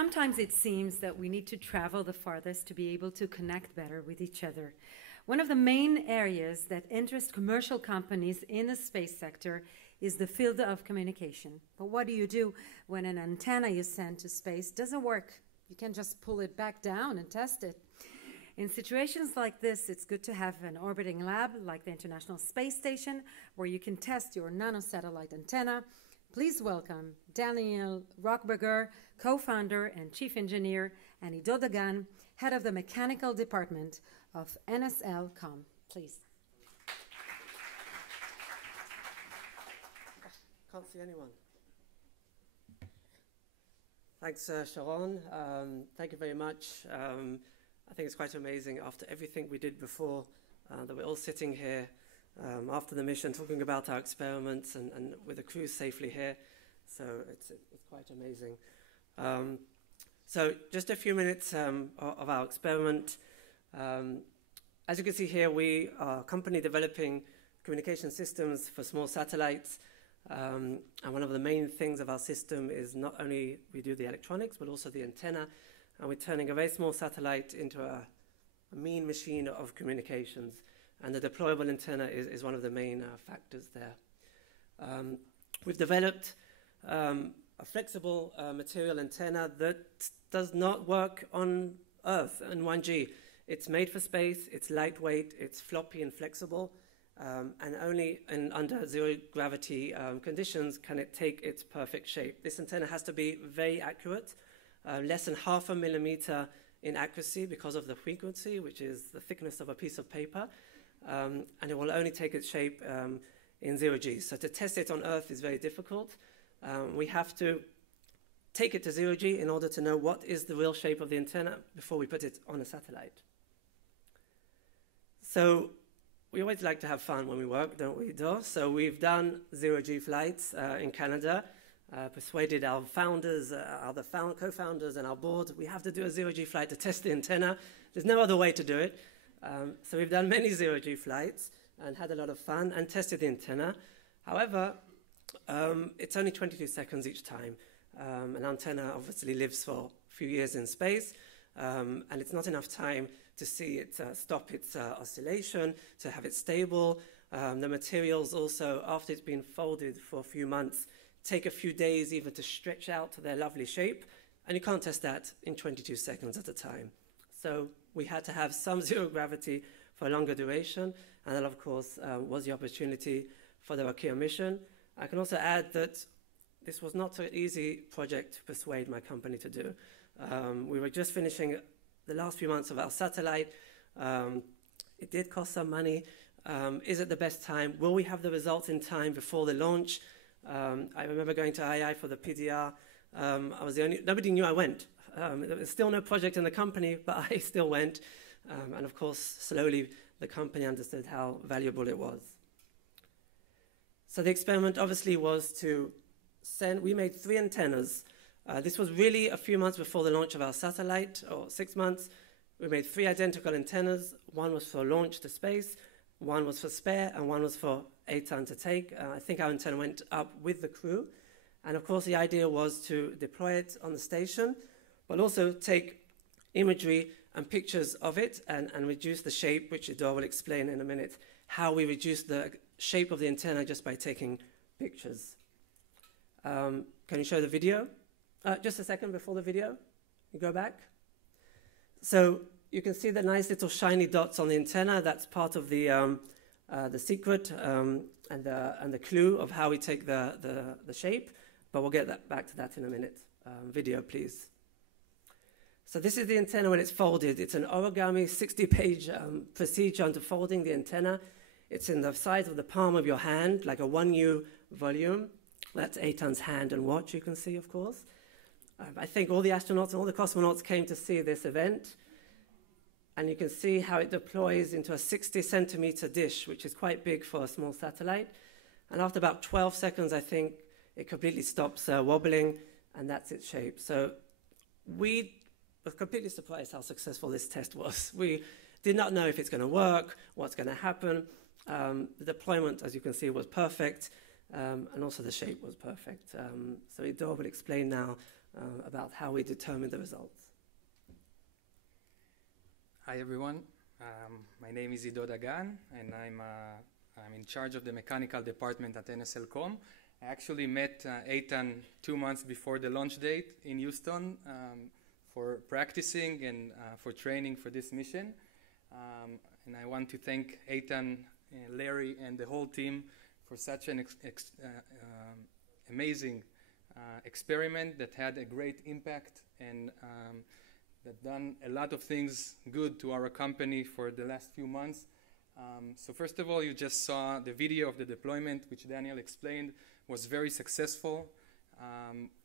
Sometimes it seems that we need to travel the farthest to be able to connect better with each other. One of the main areas that interest commercial companies in the space sector is the field of communication. But what do you do when an antenna you send to space doesn't work? You can't just pull it back down and test it. In situations like this, it's good to have an orbiting lab like the International Space Station where you can test your nanosatellite antenna. Please welcome Daniel Rockberger, co-founder and chief engineer, and Iddo Dagan, head of the mechanical department of NSLComm. Please. Can't see anyone. Thanks, Sharon. Thank you very much. I think it's quite amazing after everything we did before that we're all sitting here after the mission talking about our experiments and with the crew safely here. So it's quite amazing. So just a few minutes of our experiment. As you can see here, we are a company developing communication systems for small satellites. And one of the main things of our system is not only we do the electronics, but also the antenna. And we're turning a very small satellite into a mean machine of communications. And the deployable antenna is one of the main factors there. We've developed a flexible material antenna that does not work on Earth and 1G. It's made for space, it's lightweight, it's floppy and flexible, and only under zero gravity conditions can it take its perfect shape. This antenna has to be very accurate, less than 0.5 millimeter in accuracy because of the frequency, which is the thickness of a piece of paper, and it will only take its shape in 0G. So to test it on Earth is very difficult. We have to take it to 0G in order to know what is the real shape of the antenna before we put it on a satellite. So we always like to have fun when we work, don't we, Iddo? So we've done 0G flights in Canada, persuaded our founders, other co-founders and our board, we have to do a 0G flight to test the antenna. There's no other way to do it. So we've done many 0G flights and had a lot of fun and tested the antenna. However, it's only 22 seconds each time. An antenna obviously lives for a few years in space, and it's not enough time to see it stop its oscillation, to have it stable. The materials also, after it's been folded for a few months, take a few days even to stretch out to their lovely shape, and you can't test that in 22 seconds at a time. So we had to have some zero gravity for a longer duration, and that, of course, was the opportunity for the Rakia Mission. I can also add that this was not an easy project to persuade my company to do. We were just finishing the last few months of our satellite. It did cost some money. Is it the best time? Will we have the results in time before the launch? I remember going to II for the PDR. I was the only, nobody knew I went. There was still no project in the company, but I still went. And of course, slowly the company understood how valuable it was. So the experiment obviously was to send, we made 3 antennas. This was really a few months before the launch of our satellite, or 6 months. We made 3 identical antennas. One was for launch to space, one was for spare, and one was for Eitan to take. I think our antenna went up with the crew. And of course, the idea was to deploy it on the station, but also take imagery and pictures of it and reduce the shape, which Iddo will explain in a minute, how we reduce the shape of the antenna just by taking pictures. Can you show the video? Just a second before the video. You go back. So you can see the nice little shiny dots on the antenna. That's part of the secret and the clue of how we take the shape. But we'll get back to that in a minute. Video, please. So this is the antenna when it's folded. It's an origami 60-page procedure into folding the antenna. It's in the size of the palm of your hand, like a 1U volume. That's Eitan's hand and watch, you can see, of course. I think all the astronauts and all the cosmonauts came to see this event. And you can see how it deploys into a 60-centimeter dish, which is quite big for a small satellite. And after about 12 seconds, I think, it completely stops wobbling, and that's its shape. So we were completely surprised how successful this test was. We did not know if it's going to work, what's going to happen. The deployment, as you can see, was perfect, and also the shape was perfect. So Iddo will explain now about how we determine the results. Hi everyone, my name is Iddo Dagan and I'm in charge of the mechanical department at NSLComm. I actually met Eitan 2 months before the launch date in Houston for practicing and for training for this mission. And I want to thank Eitan, Larry and the whole team for such an amazing experiment that had a great impact and that done a lot of things good to our company for the last few months. So first of all, you just saw the video of the deployment, which Daniel explained was very successful.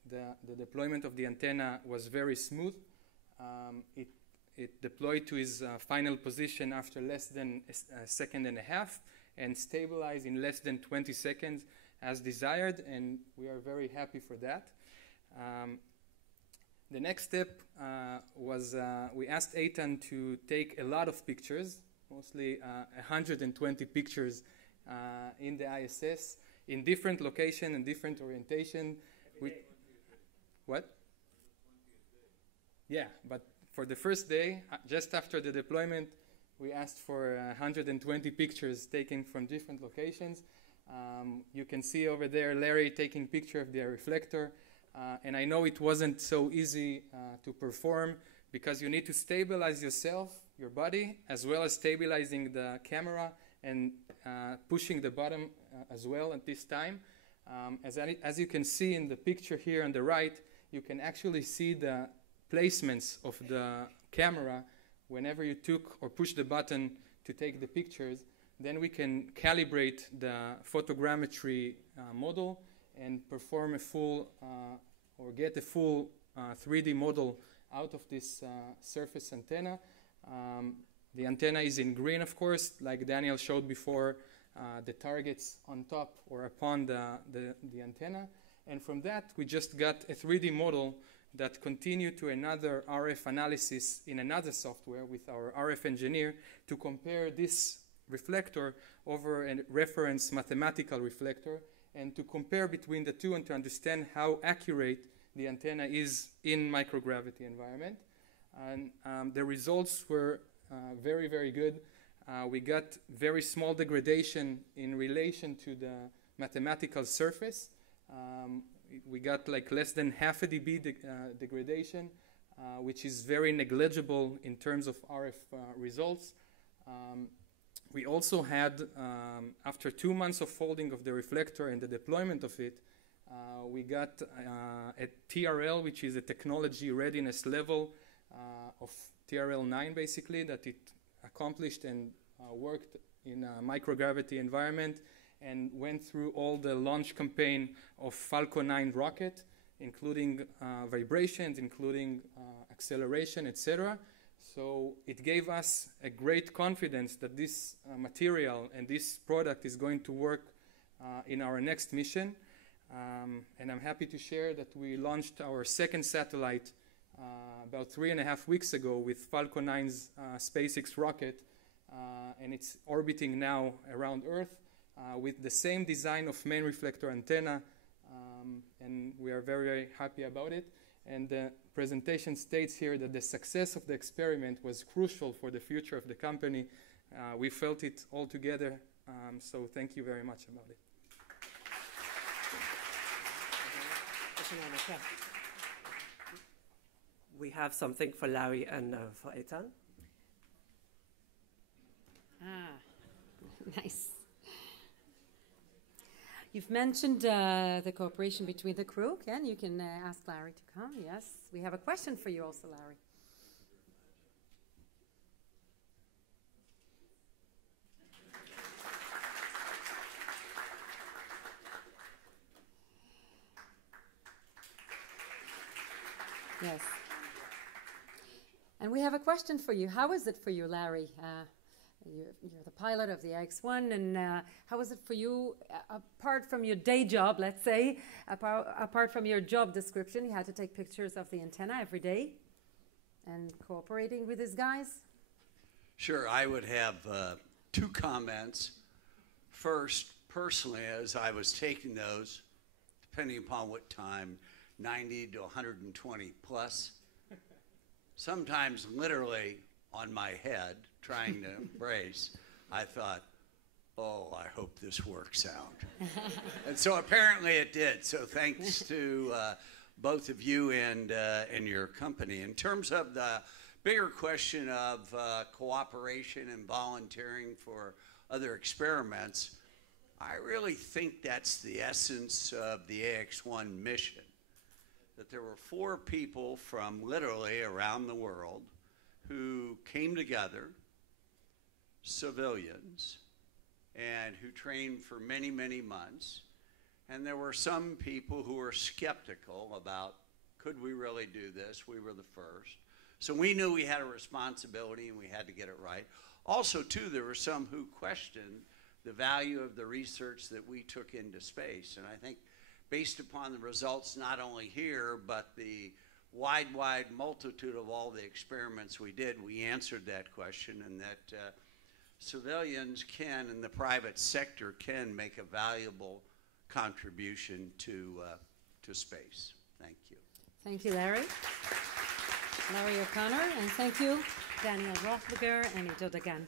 The deployment of the antenna was very smooth. It deployed to its final position after less than a second and a half and stabilized in less than 20 seconds as desired, and we are very happy for that. The next step was we asked Eitan to take a lot of pictures, mostly 120 pictures in the ISS in different location and different orientation. What? Yeah, but for the first day, just after the deployment, we asked for 120 pictures taken from different locations. You can see over there Larry taking picture of the reflector. And I know it wasn't so easy to perform because you need to stabilize yourself, your body, as well as stabilizing the camera and pushing the bottom as well at this time. As you can see in the picture here on the right, you can actually see the placements of the camera whenever you took or push the button to take the pictures. Then we can calibrate the photogrammetry model and perform a full or get a full 3D model out of this surface antenna. The antenna is in green, of course, like Daniel showed before, the targets on top or upon the antenna. And from that, we just got a 3D model that continued to another RF analysis in another software with our RF engineer to compare this reflector over a reference mathematical reflector and to compare between the two and to understand how accurate the antenna is in microgravity environment. And the results were very, very good. We got very small degradation in relation to the mathematical surface. We got like less than half a dB degradation, which is very negligible in terms of RF results. We also had, after 2 months of folding of the reflector and the deployment of it, we got a TRL, which is a technology readiness level of TRL 9, basically, that it accomplished and worked in a microgravity environment and went through all the launch campaign of Falcon 9 rocket, including vibrations, including acceleration, etc. So it gave us a great confidence that this material and this product is going to work in our next mission. And I'm happy to share that we launched our second satellite about 3.5 weeks ago with Falcon 9's SpaceX rocket, and it's orbiting now around Earth with the same design of main reflector antenna, and we are very, very happy about it. And the presentation states here that the success of the experiment was crucial for the future of the company. We felt it all together, so thank you very much about it. We have something for Larry and for Eitan. Nice. You've mentioned the cooperation between the crew. Ken, you can ask Larry to come. Yes, we have a question for you also, Larry. Yes. And we have a question for you. How is it for you, Larry? You're the pilot of the X1, and how is it for you, apart from your day job, let's say, apart from your job description, you had to take pictures of the antenna every day and cooperating with these guys? Sure, I would have 2 comments. First, personally, as I was taking those, depending upon what time 90 to 120 plus, sometimes literally on my head, trying to brace, I thought, oh, I hope this works out. And so apparently it did. So thanks to both of you and your company. In terms of the bigger question of cooperation and volunteering for other experiments, I really think that's the essence of the AX-1 mission, that there were 4 people from literally around the world who came together, civilians, and who trained for many, many months. And there were some people who were skeptical about, could we really do this? We were the first. So we knew we had a responsibility and we had to get it right. Also, too, there were some who questioned the value of the research that we took into space. And I think based upon the results not only here, but the wide multitude of all the experiments we did, we answered that question, and that civilians can, and the private sector can, make a valuable contribution to space. Thank you. Thank you, Larry. Larry O'Connor, and thank you, Daniel Rockberger and Iddo Dagan.